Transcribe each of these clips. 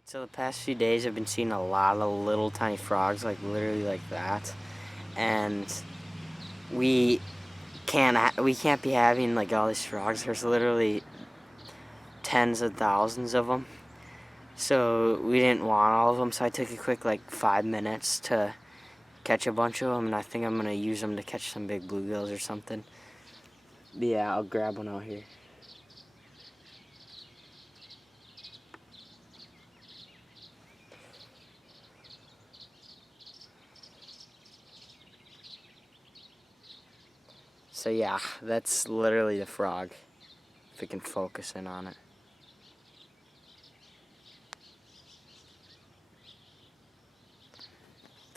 Alright, so the past few days I've been seeing a lot of little tiny frogs, like literally like that. And we can't be having like all these frogs. There's literally tens of thousands of them. So we didn't want all of them, so I took a quick like 5 minutes to catch a bunch of them, and I think I'm gonna use them to catch some big bluegills or something. But yeah, I'll grab one out here. So yeah, that's literally the frog, if we can focus in on it.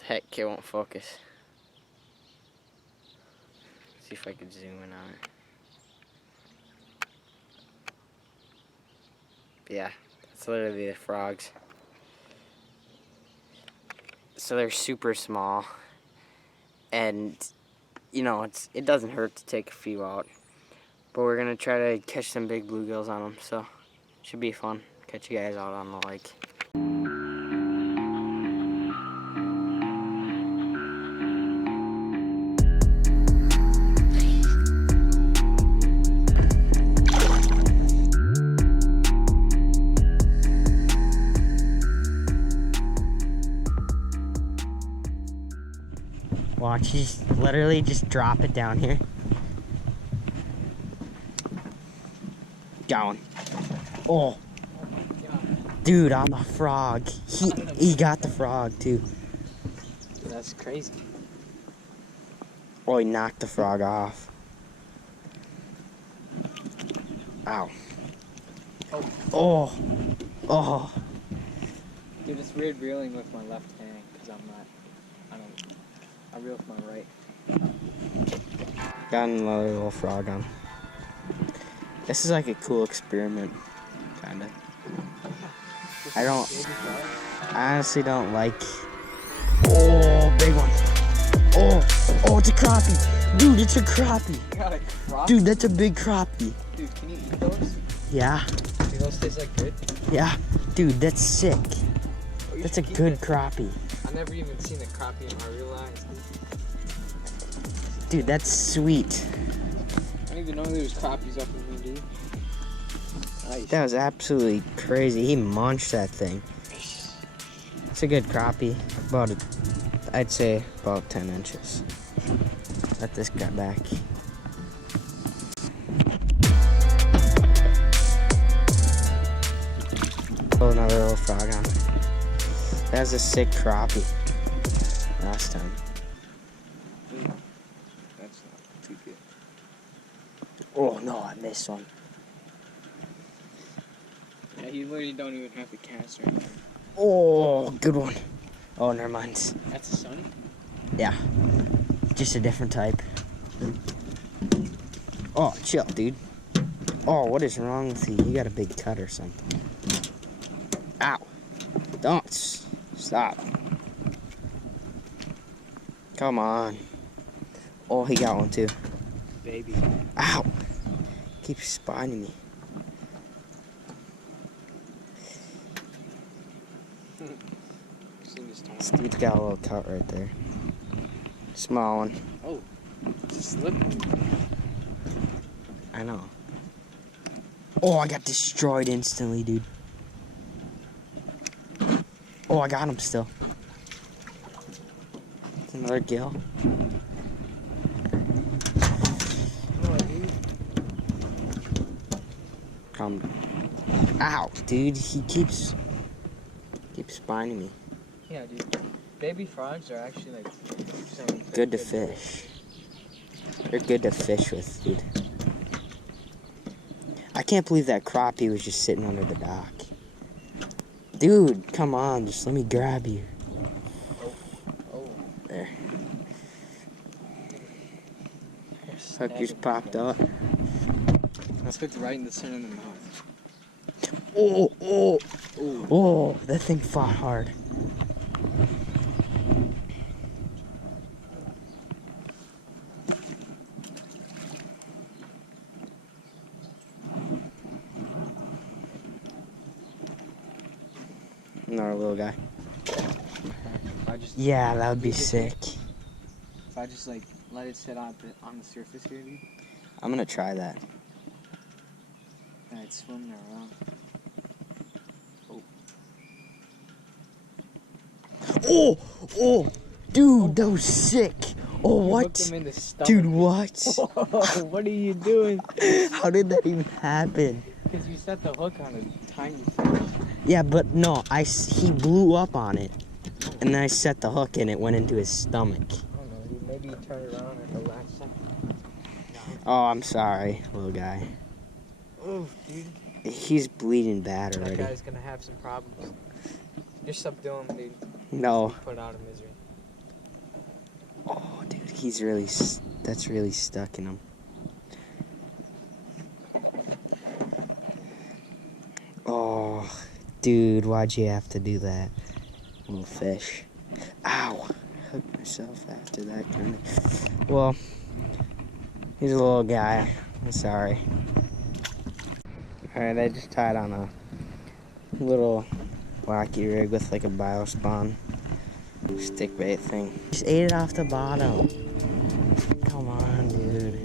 Heck, it won't focus. See if I could zoom in on it. But yeah, that's literally the frogs. So they're super small, and you know, it doesn't hurt to take a few out. But we're gonna try to catch some big bluegills on them, so should be fun. Catch you guys out on the lake. Watch, literally just drop it down here. Got one. Oh, dude, on the frog. He got the frog too. That's crazy. Oh, he knocked the frog off. Ow. Oh. Oh. Dude, it's weird reeling with my left hand because I reel with my right. Got another little frog on. This is like a cool experiment, kinda. I honestly don't like. Oh, big one. Oh, it's a crappie. Dude, it's a crappie. You got a crappie? Dude, that's a big crappie. Dude, can you eat those? Yeah. Do those taste like good? Yeah. Dude, that's sick. Oh, That's a good crappie. I've never even seen a crappie in my real life. Dude, that's sweet. I didn't even know there was crappies up in here, dude. Nice. That was absolutely crazy. He munched that thing. It's a good crappie. I'd say about 10 inches. Let this guy back. Oh, another little frog on it. That was a sick crappie last time. That's not too good. Oh no, I missed one. Yeah, you literally don't even have to cast or anything. Oh, good one. Oh, never mind. That's a sunny? Yeah, just a different type. Oh, chill, dude. Oh, what is wrong with you? You got a big cut or something. Ow. Don't. Stop. Come on. Oh, he got one too. Baby. Ow. Keeps spotting me. This dude's got a little cut right there. Small one. Oh, it's slippery. I know. Oh, I got destroyed instantly, dude. Oh, I got him still. Another gill. Come. Ow, dude. He keeps spinning me. Yeah, dude. Baby frogs are actually like Good to fish. They're good to fish with, dude. I can't believe that crappie was just sitting under the dock. Dude, come on, just let me grab you. Oh. There. Hook just popped out. That's hooked right in the center of the mouth. Oh, that thing fought hard. Another little guy. If I just Yeah, that would be leave it sick. If I just like let it sit on the surface here, dude, I'm gonna try that. and it's swimming around. Oh, oh, dude, that was sick. Oh, You what? hooked him in the stomach. Dude, what? What are you doing? How did that even happen? Because you set the hook on a tiny fish. Yeah, but no, he blew up on it, and then I set the hook and it went into his stomach. I don't know, dude. Maybe you turn it around at the last second. Oh, I'm sorry, little guy. Oof, dude. He's bleeding bad That already. guy's gonna have some problems. Just subdue him, dude. No. Put out of misery. Oh, dude, that's really stuck in him. Oh, dude, why'd you have to do that? Little fish. Ow! I hooked myself after that, couldn't I? Well, he's a little guy. I'm sorry. Alright, I just tied on a little wacky rig with like a biospawn stick bait thing. Just ate it off the bottom. Come on, dude.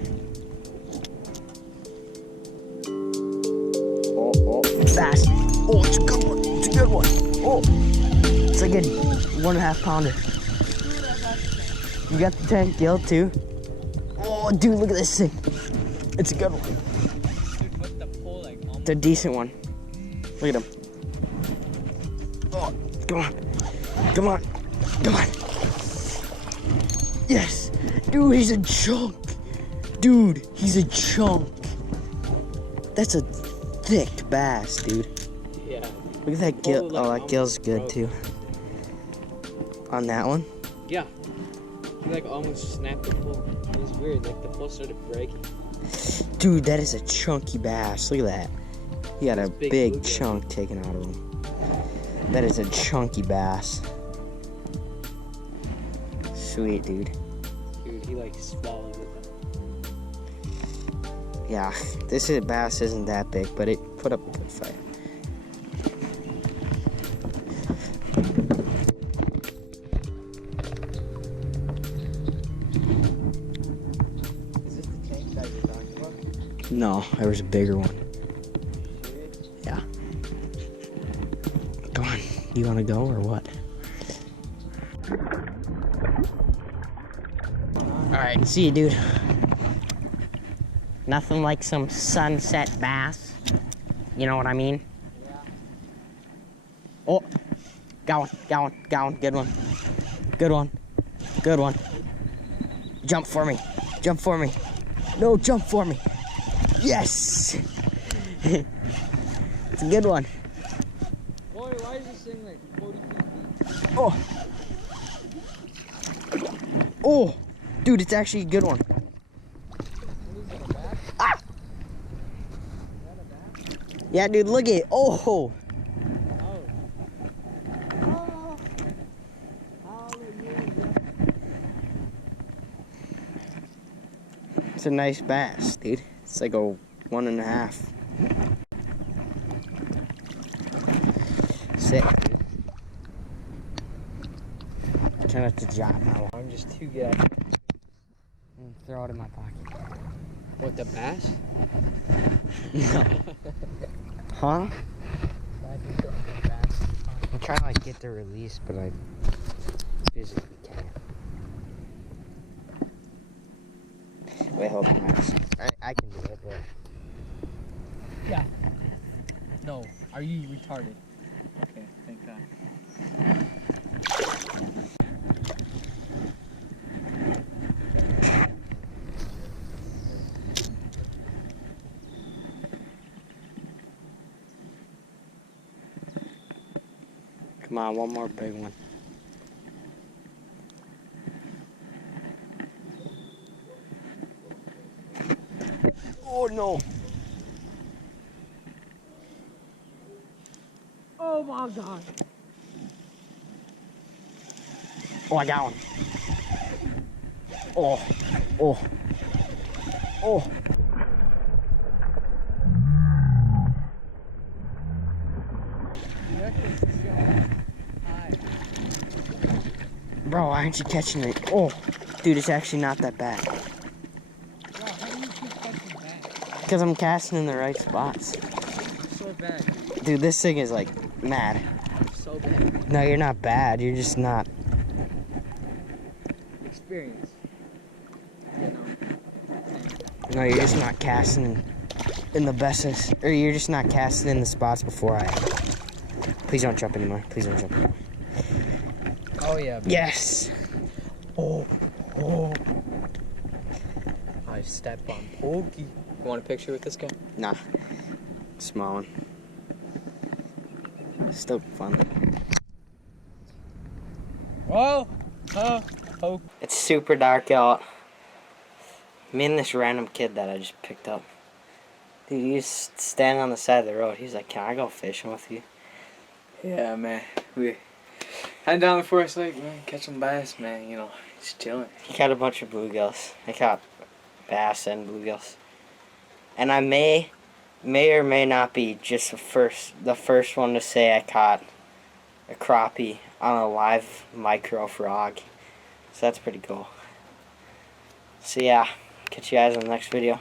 Oh, bass. Oh, it's a good one. It's a good one. Oh, it's like a 1.5 pounder. You got the 10 gill too? Oh, dude, look at this thing. It's a good one. Dude, what's the pull like? It's a decent one. Look at him. Oh, come on. Come on. Come on. Yes. Dude, he's a chunk. Dude, he's a chunk. That's a thick bass, dude. Yeah. Look at that gill. Oh, that gill's good too. On that one? Yeah. He like almost snapped the pull. It was weird. Like the pull started breaking. Dude, that is a chunky bass. Look at that. He got a big chunk taken out of him. That is a chunky bass. Sweet, dude. Dude, he like swallowed it. Yeah, bass isn't that big, but it put up a good fight. Is this the tank that you're talking about? No, there was a bigger one. Yeah. Come on, you wanna go or what? Alright, see you, dude. Nothing like some sunset bass. You know what I mean? Yeah. Oh, got one. Good one. Good one. Good one. Jump for me. Jump for me. No, jump for me. Yes! It's a good one. Boy, why is this thing like 40 feet? Oh. Oh, dude, it's actually a good one. Ah! Yeah, dude, look at it. Oh. It's a nice bass, dude. It's like a 1.5. Sick, dude. Try not to drop now. I'm just too good. And throw it in my pocket. What, the bass? No. Huh? I'm trying to like get the release, but I physically can't. Wait, hold on, Max. I can do it, but Yeah. No. Are you retarded? Okay, thank God. come on, one more big one. Oh no! Oh my God. Oh, I got one. Oh, oh, oh. Dude, that thing's Bro, why aren't you catching it? Oh, dude, it's actually not that bad. Bro, how do you keep catching that? Because I'm casting in the right spots. You're so bad, dude. Dude, this thing is like mad. You're so bad. No, you're not bad. You're just not. Experience. You know. No, you're just not casting in the bestest. Or you're just not casting in the spots before I. Please don't jump anymore. Please don't jump anymore. Oh yeah. Baby. Yes. Oh. Oh. I step on Pokey. You want a picture with this guy? Nah. Small one. Still fun. Oh. Oh. Oh. It's super dark out. Me and this random kid that I just picked up. Dude, he's standing on the side of the road. He's like, "Can I go fishing with you?" Yeah, man. We head down the Forest Lake, man. Catch some bass, man. You know, just chilling. He caught a bunch of bluegills. I caught bass and bluegills. And I may or may not be just the first one to say I caught a crappie on a live micro frog. So that's pretty cool. So yeah, catch you guys in the next video.